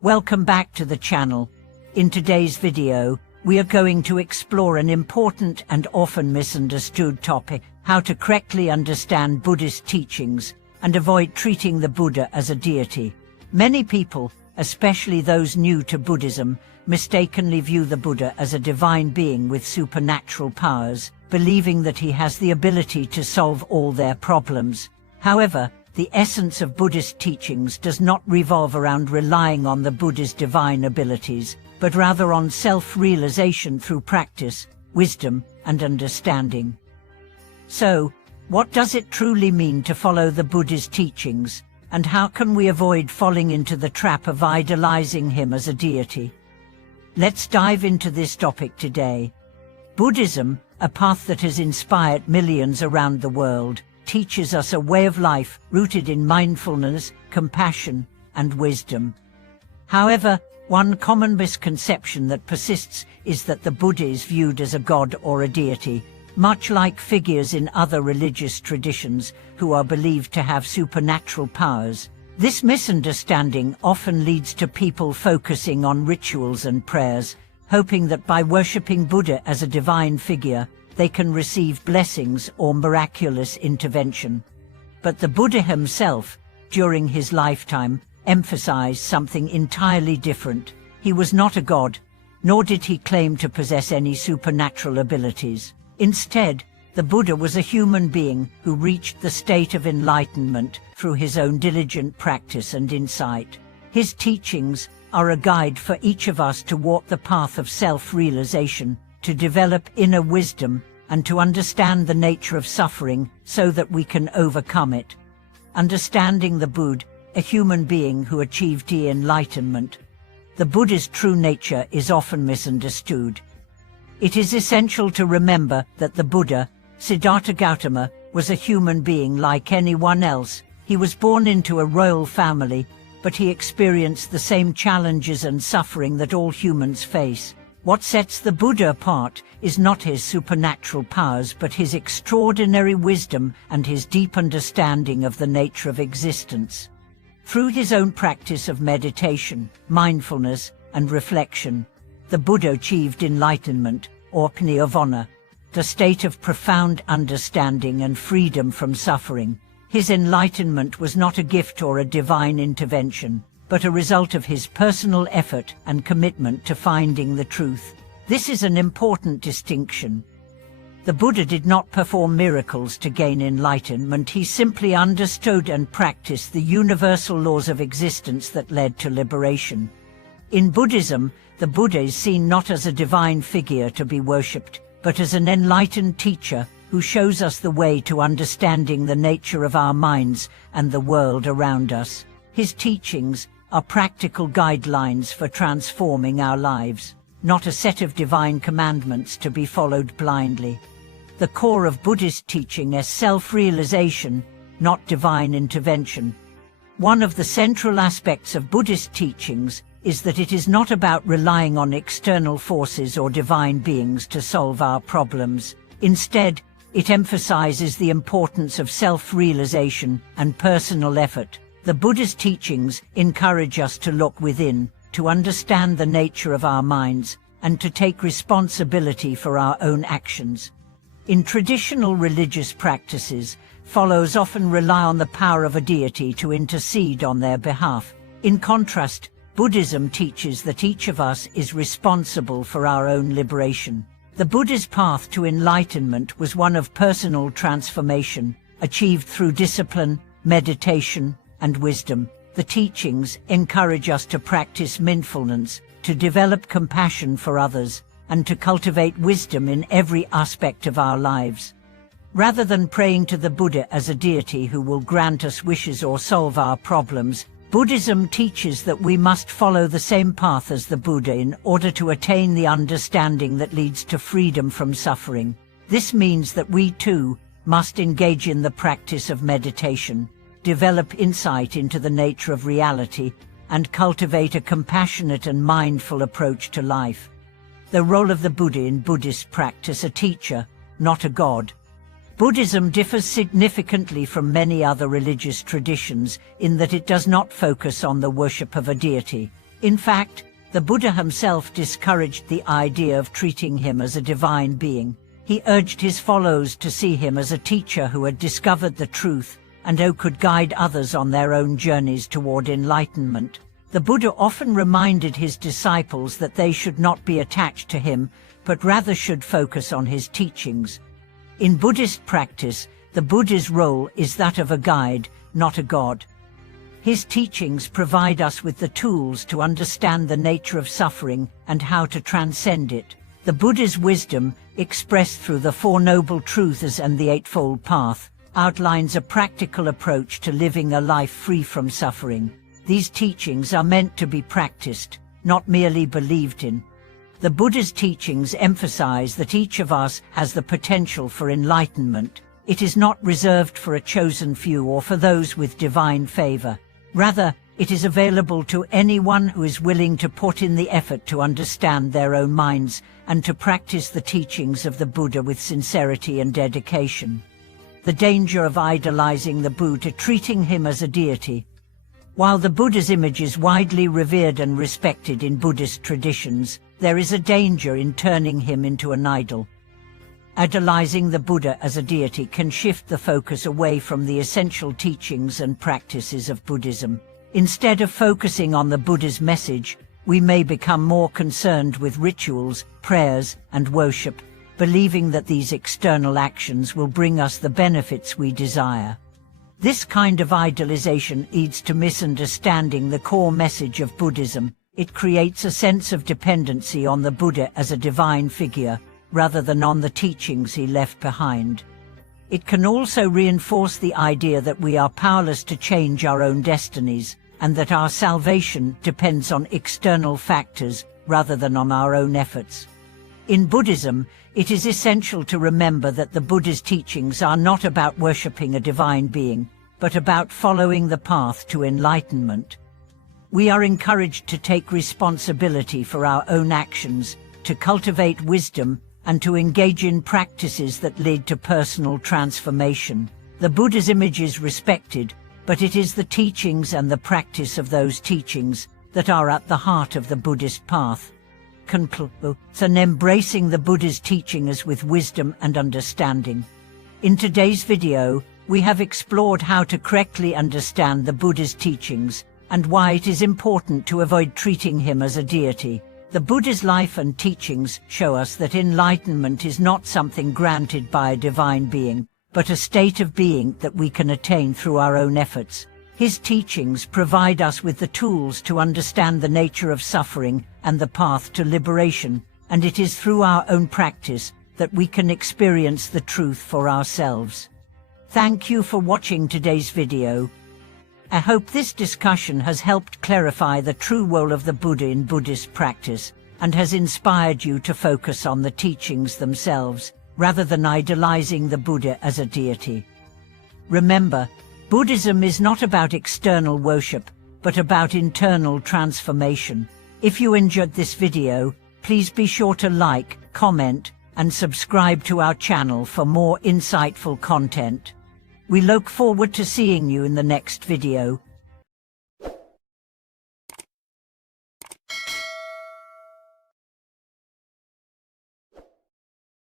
Welcome back to the channel. In today's video, we are going to explore an important and often misunderstood topic: how to correctly understand Buddhist teachings and avoid treating the Buddha as a deity. Many people, especially those new to Buddhism, mistakenly view the Buddha as a divine being with supernatural powers, believing that he has the ability to solve all their problems. However, the essence of Buddhist teachings does not revolve around relying on the Buddha's divine abilities, but rather on self-realization through practice, wisdom, and understanding. So, what does it truly mean to follow the Buddha's teachings, and how can we avoid falling into the trap of idolizing him as a deity? Let's dive into this topic today. Buddhism, a path that has inspired millions around the world, teaches us a way of life rooted in mindfulness, compassion, and wisdom. However, one common misconception that persists is that the Buddha is viewed as a god or a deity, much like figures in other religious traditions who are believed to have supernatural powers. This misunderstanding often leads to people focusing on rituals and prayers, hoping that by worshipping Buddha as a divine figure, they can receive blessings or miraculous intervention. But the Buddha himself, during his lifetime, emphasized something entirely different. He was not a god, nor did he claim to possess any supernatural abilities. Instead, the Buddha was a human being who reached the state of enlightenment through his own diligent practice and insight. His teachings are a guide for each of us to walk the path of self-realization, to develop inner wisdom, and to understand the nature of suffering so that we can overcome it. Understanding the Buddha, a human being who achieved enlightenment. The Buddha's true nature is often misunderstood. It is essential to remember that the Buddha, Siddhartha Gautama, was a human being like anyone else. He was born into a royal family, but he experienced the same challenges and suffering that all humans face. What sets the Buddha apart is not his supernatural powers, but his extraordinary wisdom and his deep understanding of the nature of existence. Through his own practice of meditation, mindfulness, and reflection, the Buddha achieved enlightenment, or nirvana, the state of profound understanding and freedom from suffering. His enlightenment was not a gift or a divine intervention, but a result of his personal effort and commitment to finding the truth. This is an important distinction. The Buddha did not perform miracles to gain enlightenment. He simply understood and practiced the universal laws of existence that led to liberation. In Buddhism, the Buddha is seen not as a divine figure to be worshipped, but as an enlightened teacher who shows us the way to understanding the nature of our minds and the world around us. His teachings are practical guidelines for transforming our lives, not a set of divine commandments to be followed blindly. The core of Buddhist teaching is self-realization, not divine intervention. One of the central aspects of Buddhist teachings is that it is not about relying on external forces or divine beings to solve our problems. Instead, it emphasizes the importance of self-realization and personal effort. The Buddha's teachings encourage us to look within, to understand the nature of our minds, and to take responsibility for our own actions. In traditional religious practices, followers often rely on the power of a deity to intercede on their behalf. In contrast, Buddhism teaches that each of us is responsible for our own liberation. The Buddha's path to enlightenment was one of personal transformation, achieved through discipline, meditation, and wisdom. The teachings encourage us to practice mindfulness, to develop compassion for others, and to cultivate wisdom in every aspect of our lives. Rather than praying to the Buddha as a deity who will grant us wishes or solve our problems, Buddhism teaches that we must follow the same path as the Buddha in order to attain the understanding that leads to freedom from suffering. This means that we too must engage in the practice of meditation, develop insight into the nature of reality, and cultivate a compassionate and mindful approach to life. The role of the Buddha in Buddhist practice: a teacher, not a god. Buddhism differs significantly from many other religious traditions in that it does not focus on the worship of a deity. In fact, the Buddha himself discouraged the idea of treating him as a divine being. He urged his followers to see him as a teacher who had discovered the truth and who could guide others on their own journeys toward enlightenment. The Buddha often reminded his disciples that they should not be attached to him, but rather should focus on his teachings. In Buddhist practice, the Buddha's role is that of a guide, not a god. His teachings provide us with the tools to understand the nature of suffering and how to transcend it. The Buddha's wisdom, expressed through the Four Noble Truths and the Eightfold Path, outlines a practical approach to living a life free from suffering. These teachings are meant to be practiced, not merely believed in. The Buddha's teachings emphasize that each of us has the potential for enlightenment. It is not reserved for a chosen few or for those with divine favor. Rather, it is available to anyone who is willing to put in the effort to understand their own minds and to practice the teachings of the Buddha with sincerity and dedication. The danger of idolizing the Buddha, treating him as a deity. While the Buddha's image is widely revered and respected in Buddhist traditions, there is a danger in turning him into an idol. Idolizing the Buddha as a deity can shift the focus away from the essential teachings and practices of Buddhism. Instead of focusing on the Buddha's message, we may become more concerned with rituals, prayers, and worship, believing that these external actions will bring us the benefits we desire. This kind of idolization leads to misunderstanding the core message of Buddhism. It creates a sense of dependency on the Buddha as a divine figure, rather than on the teachings he left behind. It can also reinforce the idea that we are powerless to change our own destinies, and that our salvation depends on external factors rather than on our own efforts. In Buddhism, it is essential to remember that the Buddha's teachings are not about worshipping a divine being, but about following the path to enlightenment. We are encouraged to take responsibility for our own actions, to cultivate wisdom, and to engage in practices that lead to personal transformation. The Buddha's image is respected, but it is the teachings and the practice of those teachings that are at the heart of the Buddhist path. And embracing the Buddha's teachings with wisdom and understanding. In today's video, we have explored how to correctly understand the Buddha's teachings and why it is important to avoid treating him as a deity. The Buddha's life and teachings show us that enlightenment is not something granted by a divine being, but a state of being that we can attain through our own efforts. His teachings provide us with the tools to understand the nature of suffering and the path to liberation, and it is through our own practice that we can experience the truth for ourselves. Thank you for watching today's video. I hope this discussion has helped clarify the true role of the Buddha in Buddhist practice and has inspired you to focus on the teachings themselves, rather than idolizing the Buddha as a deity. Remember, Buddhism is not about external worship, but about internal transformation. If you enjoyed this video, please be sure to like, comment, and subscribe to our channel for more insightful content. We look forward to seeing you in the next video.